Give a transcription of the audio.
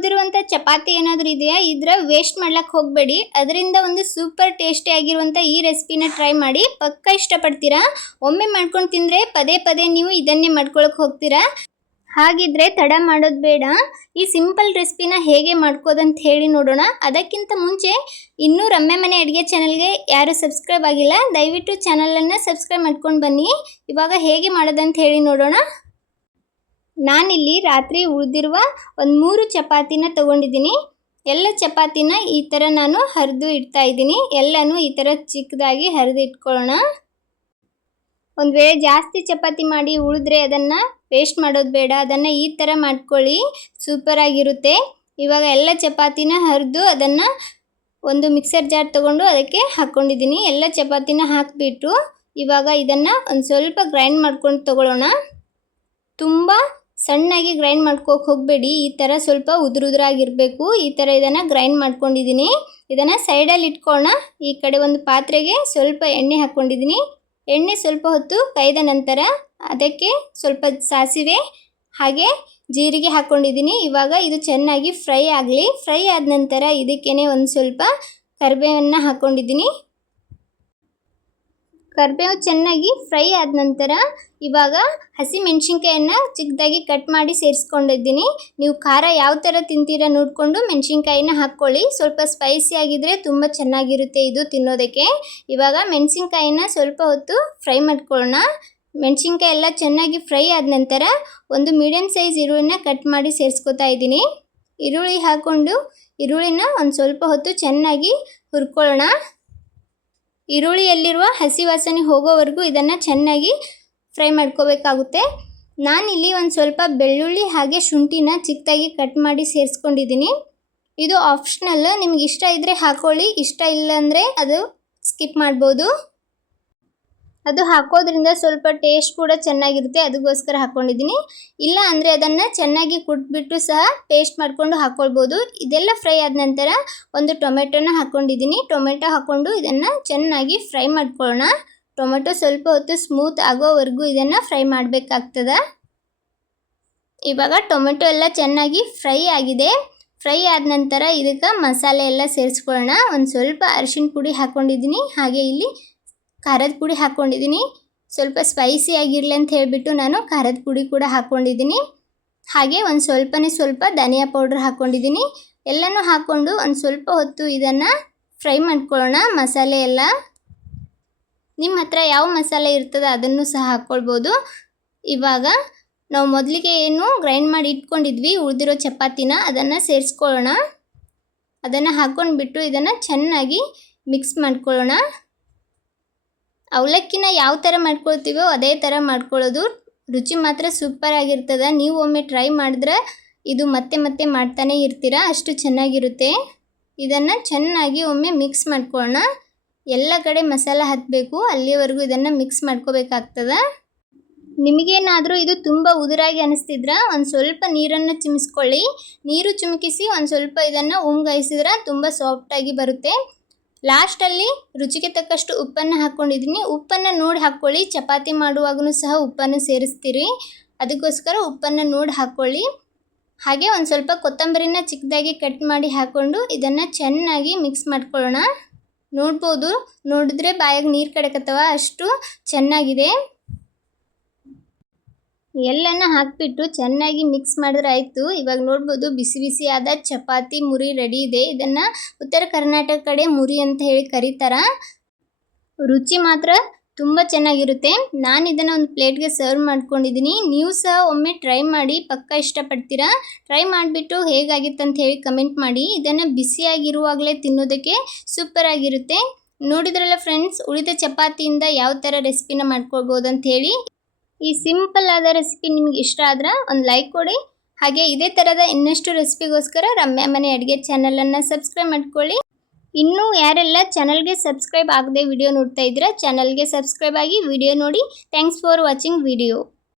ಉಳಿದಿರುವಂಥ ಚಪಾತಿ ಏನಾದರೂ ಇದೆಯಾ ಇದರ ವೇಸ್ಟ್ ಮಾಡ್ಲಿಕ್ಕೆ ಹೋಗಬೇಡಿ. ಅದರಿಂದ ಒಂದು ಸೂಪರ್ ಟೇಸ್ಟಿ ಆಗಿರುವಂಥ ಈ ರೆಸಿಪಿನ ಟ್ರೈ ಮಾಡಿ, ಪಕ್ಕ ಇಷ್ಟಪಡ್ತೀರಾ. ಒಮ್ಮೆ ಮಾಡ್ಕೊಂಡು ತಿಂದರೆ ಪದೇ ಪದೇ ನೀವು ಇದನ್ನೇ ಮಾಡ್ಕೊಳಕ್ಕೆ ಹೋಗ್ತೀರಾ. ಹಾಗಿದ್ರೆ ತಡ ಮಾಡೋದು ಬೇಡ, ಈ ಸಿಂಪಲ್ ರೆಸಿಪಿನ ಹೇಗೆ ಮಾಡ್ಕೋದಂತ ಹೇಳಿ ನೋಡೋಣ. ಅದಕ್ಕಿಂತ ಮುಂಚೆ ಇನ್ನೂ ರಮ್ಯ ಮನೆ ಅಡುಗೆ ಚಾನಲ್ಗೆ ಯಾರು ಸಬ್ಸ್ಕ್ರೈಬ್ ಆಗಿಲ್ಲ, ದಯವಿಟ್ಟು ಚಾನಲನ್ನು ಸಬ್ಸ್ಕ್ರೈಬ್ ಮಾಡ್ಕೊಂಡು ಬನ್ನಿ. ಇವಾಗ ಹೇಗೆ ಮಾಡೋದಂತ ಹೇಳಿ ನೋಡೋಣ. ನಾನಿಲ್ಲಿ ರಾತ್ರಿ ಉಳಿದಿರುವ ಒಂದು 3 ಚಪಾತಿನ ತೊಗೊಂಡಿದ್ದೀನಿ. ಎಲ್ಲ ಚಪಾತಿನ ಈ ಥರ ನಾನು ಹರಿದು ಇಡ್ತಾ ಇದ್ದೀನಿ. ಎಲ್ಲನೂ ಈ ಥರ ಚಿಕ್ಕದಾಗಿ ಹರಿದು ಇಟ್ಕೊಳ್ಳೋಣ. ಒಂದು ವೇಳೆ ಜಾಸ್ತಿ ಚಪಾತಿ ಮಾಡಿ ಉಳಿದ್ರೆ ಅದನ್ನು ವೇಸ್ಟ್ ಮಾಡೋದು ಬೇಡ, ಅದನ್ನು ಈ ಥರ ಮಾಡ್ಕೊಳ್ಳಿ, ಸೂಪರಾಗಿರುತ್ತೆ. ಇವಾಗ ಎಲ್ಲ ಚಪಾತಿನ ಹರಿದು ಅದನ್ನು ಒಂದು ಮಿಕ್ಸರ್ ಜಾರ್ ತೊಗೊಂಡು ಅದಕ್ಕೆ ಹಾಕ್ಕೊಂಡಿದ್ದೀನಿ. ಎಲ್ಲ ಚಪಾತಿನ ಹಾಕಿಬಿಟ್ಟು ಇವಾಗ ಇದನ್ನು ಒಂದು ಸ್ವಲ್ಪ ಗ್ರೈಂಡ್ ಮಾಡ್ಕೊಂಡು ತೊಗೊಳ್ಳೋಣ. ತುಂಬ ಸಣ್ಣಾಗಿ ಗ್ರೈಂಡ್ ಮಾಡ್ಕೋಕೆ ಹೋಗಬೇಡಿ, ಈ ಥರ ಸ್ವಲ್ಪ ಉದುರಾಗಿರಬೇಕು. ಈ ಥರ ಇದನ್ನು ಗ್ರೈಂಡ್ ಮಾಡ್ಕೊಂಡಿದ್ದೀನಿ. ಇದನ್ನು ಸೈಡಲ್ಲಿ ಇಟ್ಕೊಳ್ಳೋಣ. ಈ ಕಡೆ ಒಂದು ಪಾತ್ರೆಗೆ ಸ್ವಲ್ಪ ಎಣ್ಣೆ ಹಾಕ್ಕೊಂಡಿದ್ದೀನಿ. ಎಣ್ಣೆ ಸ್ವಲ್ಪ ಹೊತ್ತು ಕಾಯ್ದ ನಂತರ ಅದಕ್ಕೆ ಸ್ವಲ್ಪ ಸಾಸಿವೆ ಹಾಗೆ ಜೀರಿಗೆ ಹಾಕ್ಕೊಂಡಿದ್ದೀನಿ. ಇವಾಗ ಇದು ಚೆನ್ನಾಗಿ ಫ್ರೈ ಆಗಲಿ. ಫ್ರೈ ಆದ ನಂತರ ಇದಕ್ಕೇ ಒಂದು ಸ್ವಲ್ಪ ಕರಿಬೇವನ್ನು ಹಾಕ್ಕೊಂಡಿದ್ದೀನಿ. ಕರಿಬೇವು ಚೆನ್ನಾಗಿ ಫ್ರೈ ಆದ ನಂತರ ಇವಾಗ ಹಸಿ ಮೆಣಸಿನ್ಕಾಯನ್ನು ಚಿಕ್ಕದಾಗಿ ಕಟ್ ಮಾಡಿ ಸೇರಿಸ್ಕೊಂಡಿದ್ದೀನಿ. ನೀವು ಖಾರ ಯಾವ ಥರ ತಿಂತೀರ ನೋಡಿಕೊಂಡು ಮೆಣಸಿನ್ಕಾಯಿನ ಹಾಕ್ಕೊಳ್ಳಿ. ಸ್ವಲ್ಪ ಸ್ಪೈಸಿ ಆಗಿದ್ದರೆ ತುಂಬ ಚೆನ್ನಾಗಿರುತ್ತೆ ಇದು ತಿನ್ನೋದಕ್ಕೆ. ಇವಾಗ ಮೆಣಸಿನ್ಕಾಯಿನ ಸ್ವಲ್ಪ ಹೊತ್ತು ಫ್ರೈ ಮಾಡ್ಕೊಳ್ಳೋಣ. ಮೆಣಸಿನ್ಕಾಯಿ ಎಲ್ಲ ಚೆನ್ನಾಗಿ ಫ್ರೈ ಆದ ನಂತರ ಒಂದು ಮೀಡಿಯಮ್ ಸೈಜ್ ಈರುಳ್ಳಿನ ಕಟ್ ಮಾಡಿ ಸೇರಿಸ್ಕೊತಾ ಇದ್ದೀನಿ. ಈರುಳ್ಳಿ ಹಾಕ್ಕೊಂಡು ಈರುಳ್ಳಿನ ಒಂದು ಸ್ವಲ್ಪ ಹೊತ್ತು ಚೆನ್ನಾಗಿ ಹುರ್ಕೊಳ್ಳೋಣ. ಈರುಳ್ಳಿಯಲ್ಲಿರುವ ಹಸಿ ವಾಸನೆ ಹೋಗೋವರೆಗೂ ಇದನ್ನು ಚೆನ್ನಾಗಿ ಫ್ರೈ ಮಾಡ್ಕೋಬೇಕಾಗುತ್ತೆ. ನಾನಿಲ್ಲಿ ಒಂದು ಸ್ವಲ್ಪ ಬೆಳ್ಳುಳ್ಳಿ ಹಾಗೆ ಶುಂಠಿನ ಚಿಕ್ಕದಾಗಿ ಕಟ್ ಮಾಡಿ ಸೇರಿಸ್ಕೊಂಡಿದ್ದೀನಿ. ಇದು ಆಪ್ಷನಲ್, ನಿಮ್ಗೆ ಇಷ್ಟ ಇದ್ದರೆ ಹಾಕ್ಕೊಳ್ಳಿ, ಇಷ್ಟ ಇಲ್ಲ ಅಂದರೆ ಅದು ಸ್ಕಿಪ್ ಮಾಡ್ಬೋದು. ಅದು ಹಾಕೋದ್ರಿಂದ ಸ್ವಲ್ಪ ಟೇಸ್ಟ್ ಕೂಡ ಚೆನ್ನಾಗಿರುತ್ತೆ, ಅದಕ್ಕೋಸ್ಕರ ಹಾಕ್ಕೊಂಡಿದ್ದೀನಿ. ಇಲ್ಲ ಅಂದರೆ ಅದನ್ನು ಚೆನ್ನಾಗಿ ಕುಟ್ಬಿಟ್ಟು ಸಹ ಪೇಸ್ಟ್ ಮಾಡಿಕೊಂಡು ಹಾಕ್ಕೊಳ್ಬೋದು. ಇದೆಲ್ಲ ಫ್ರೈ ಆದ ನಂತರ ಒಂದು ಟೊಮೆಟೊನ ಹಾಕ್ಕೊಂಡಿದ್ದೀನಿ. ಟೊಮೆಟೊ ಹಾಕ್ಕೊಂಡು ಇದನ್ನು ಚೆನ್ನಾಗಿ ಫ್ರೈ ಮಾಡ್ಕೊಳ್ಳೋಣ. ಟೊಮೆಟೊ ಸ್ವಲ್ಪ ಹೊತ್ತು ಸ್ಮೂತ್ ಆಗೋವರೆಗೂ ಇದನ್ನು ಫ್ರೈ ಮಾಡಬೇಕಾಗ್ತದೆ. ಇವಾಗ ಟೊಮೆಟೊ ಎಲ್ಲ ಚೆನ್ನಾಗಿ ಫ್ರೈ ಆಗಿದೆ. ಫ್ರೈ ಆದ ನಂತರ ಇದಕ್ಕೆ ಮಸಾಲೆ ಎಲ್ಲ ಸೇರಿಸ್ಕೊಳ್ಳೋಣ. ಒಂದು ಸ್ವಲ್ಪ ಅರಿಶಿಣ ಪುಡಿ ಹಾಕ್ಕೊಂಡಿದ್ದೀನಿ, ಹಾಗೆ ಇಲ್ಲಿ ಖಾರದ ಪುಡಿ ಹಾಕ್ಕೊಂಡಿದ್ದೀನಿ. ಸ್ವಲ್ಪ ಸ್ಪೈಸಿ ಆಗಿರಲಿ ಅಂತ ಹೇಳಿಬಿಟ್ಟು ನಾನು ಖಾರದ ಪುಡಿ ಕೂಡ ಹಾಕ್ಕೊಂಡಿದ್ದೀನಿ. ಹಾಗೆ ಒಂದು ಸ್ವಲ್ಪ ಧನಿಯಾ ಪೌಡ್ರ್ ಹಾಕ್ಕೊಂಡಿದ್ದೀನಿ. ಎಲ್ಲನೂ ಹಾಕ್ಕೊಂಡು ಒಂದು ಸ್ವಲ್ಪ ಹೊತ್ತು ಇದನ್ನು ಫ್ರೈ ಮಾಡ್ಕೊಳ್ಳೋಣ. ಮಸಾಲೆ ಎಲ್ಲ ನಿಮ್ಮ ಹತ್ರ ಯಾವ ಮಸಾಲೆ ಇರ್ತದೆ ಅದನ್ನು ಸಹ ಹಾಕ್ಕೊಳ್ಬೋದು. ಇವಾಗ ನಾವು ಮೊದಲಿಗೆ ಏನು ಗ್ರೈಂಡ್ ಮಾಡಿ ಇಟ್ಕೊಂಡಿದ್ವಿ ಉಳಿದಿರೋ ಚಪಾತಿನ ಅದನ್ನು ಸೇರಿಸ್ಕೊಳ್ಳೋಣ. ಅದನ್ನು ಹಾಕ್ಕೊಂಡ್ಬಿಟ್ಟು ಇದನ್ನು ಚೆನ್ನಾಗಿ ಮಿಕ್ಸ್ ಮಾಡ್ಕೊಳ್ಳೋಣ. ಅವಲಕ್ಕಿನ ಯಾವ ಥರ ಮಾಡ್ಕೊಳ್ತೀವೋ ಅದೇ ಥರ ಮಾಡ್ಕೊಳ್ಳೋದು. ರುಚಿ ಮಾತ್ರ ಸೂಪರ್ ಆಗಿರ್ತದೆ. ನೀವು ಒಮ್ಮೆ ಟ್ರೈ ಮಾಡಿದ್ರೆ ಇದು ಮತ್ತೆ ಮತ್ತೆ ಮಾಡ್ತಾನೆ ಇರ್ತೀರಾ, ಅಷ್ಟು ಚೆನ್ನಾಗಿರುತ್ತೆ. ಇದನ್ನು ಚೆನ್ನಾಗಿ ಒಮ್ಮೆ ಮಿಕ್ಸ್ ಮಾಡ್ಕೊಳ್ಳೋಣ. ಎಲ್ಲ ಕಡೆ ಮಸಾಲೆ ಹತ್ತಬೇಕು, ಅಲ್ಲಿವರೆಗೂ ಇದನ್ನು ಮಿಕ್ಸ್ ಮಾಡ್ಕೋಬೇಕಾಗ್ತದೆ. ನಿಮಗೇನಾದರೂ ಇದು ತುಂಬ ಉದುರಾಗಿ ಅನಿಸ್ತಿದ್ರೆ ಒಂದು ಸ್ವಲ್ಪ ನೀರನ್ನು ಚಿಮಿಸ್ಕೊಳ್ಳಿ. ನೀರು ಚಿಮುಕಿಸಿ ಒಂದು ಸ್ವಲ್ಪ ಇದನ್ನು ಉಮ್ಗಾಯಿಸಿದ್ರೆ ತುಂಬ ಸಾಫ್ಟಾಗಿ ಬರುತ್ತೆ. ಲಾಸ್ಟಲ್ಲಿ ರುಚಿಗೆ ತಕ್ಕಷ್ಟು ಉಪ್ಪನ್ನು ಹಾಕ್ಕೊಂಡಿದ್ದೀನಿ. ಉಪ್ಪನ್ನು ನೋಡಿ ಹಾಕ್ಕೊಳ್ಳಿ. ಚಪಾತಿ ಮಾಡುವಾಗೂ ಸಹ ಉಪ್ಪನ್ನು ಸೇರಿಸ್ತೀರಿ, ಅದಕ್ಕೋಸ್ಕರ ಉಪ್ಪನ್ನು ನೋಡಿ ಹಾಕ್ಕೊಳ್ಳಿ. ಹಾಗೆ ಒಂದು ಸ್ವಲ್ಪ ಕೊತ್ತಂಬರಿನ ಚಿಕ್ಕದಾಗಿ ಕಟ್ ಮಾಡಿ ಹಾಕ್ಕೊಂಡು ಇದನ್ನು ಚೆನ್ನಾಗಿ ಮಿಕ್ಸ್ ಮಾಡ್ಕೊಳ್ಳೋಣ. ನೋಡ್ಬೋದು, ನೋಡಿದ್ರೆ ಬಾಯಾಗ ನೀರು ಕಡಕತ್ತವ, ಅಷ್ಟು ಚೆನ್ನಾಗಿದೆ. ಎಲ್ಲನ ಹಾಕಿಬಿಟ್ಟು ಚೆನ್ನಾಗಿ ಮಿಕ್ಸ್ ಮಾಡಿದ್ರೆ ಆಯಿತು. ಇವಾಗ ನೋಡ್ಬೋದು ಬಿಸಿ ಬಿಸಿಯಾದ ಚಪಾತಿ ಮುರಿ ರೆಡಿ ಇದೆ. ಇದನ್ನು ಉತ್ತರ ಕರ್ನಾಟಕ ಕಡೆ ಮುರಿ ಅಂತ ಹೇಳಿ ಕರೀತಾರೆ. ರುಚಿ ಮಾತ್ರ ತುಂಬ ಚೆನ್ನಾಗಿರುತ್ತೆ. ನಾನು ಇದನ್ನು ಒಂದು ಪ್ಲೇಟ್ಗೆ ಸರ್ವ್ ಮಾಡ್ಕೊಂಡಿದ್ದೀನಿ. ನೀವು ಸಹ ಒಮ್ಮೆ ಟ್ರೈ ಮಾಡಿ, ಪಕ್ಕ ಇಷ್ಟಪಡ್ತೀರಾ. ಟ್ರೈ ಮಾಡಿಬಿಟ್ಟು ಹೇಗಾಗಿತ್ತು ಅಂತ ಹೇಳಿ ಕಮೆಂಟ್ ಮಾಡಿ. ಇದನ್ನು ಬಿಸಿಯಾಗಿರುವಾಗಲೇ ತಿನ್ನೋದಕ್ಕೆ ಸೂಪರಾಗಿರುತ್ತೆ. ನೋಡಿದ್ರಲ್ಲ ಫ್ರೆಂಡ್ಸ್, ಉಳಿದ ಚಪಾತಿಯಿಂದ ಯಾವ ಥರ ರೆಸಿಪಿನ ಮಾಡ್ಕೊಳ್ಬೋದು ಅಂತ ಹೇಳಿ. ಈ ಸಿಂಪಲ್ ಆದ ರೆಸಿಪಿ ನಿಮ್ಗೆ ಇಷ್ಟ ಆದ್ರೆ ಒಂದು ಲೈಕ್ ಕೊಡಿ. ಹಾಗೆ ಇದೇ ಥರದ ಇನ್ನಷ್ಟು ರೆಸಿಪಿಗೋಸ್ಕರ ರಮ್ಯ ಮನೆ ಅಡುಗೆ ಚಾನಲನ್ನು ಸಬ್ಸ್ಕ್ರೈಬ್ ಮಾಡ್ಕೊಳ್ಳಿ. ಇನ್ನೂ ಯಾರೆಲ್ಲ ಚಾನಲ್ಗೆ ಸಬ್ಸ್ಕ್ರೈಬ್ ಆಗದೆ ವಿಡಿಯೋ ನೋಡ್ತಾ ಇದ್ದೀರಾ, ಚಾನಲ್ಗೆ ಸಬ್ಸ್ಕ್ರೈಬ್ ಆಗಿ ವಿಡಿಯೋ ನೋಡಿ. Thanks for watching video.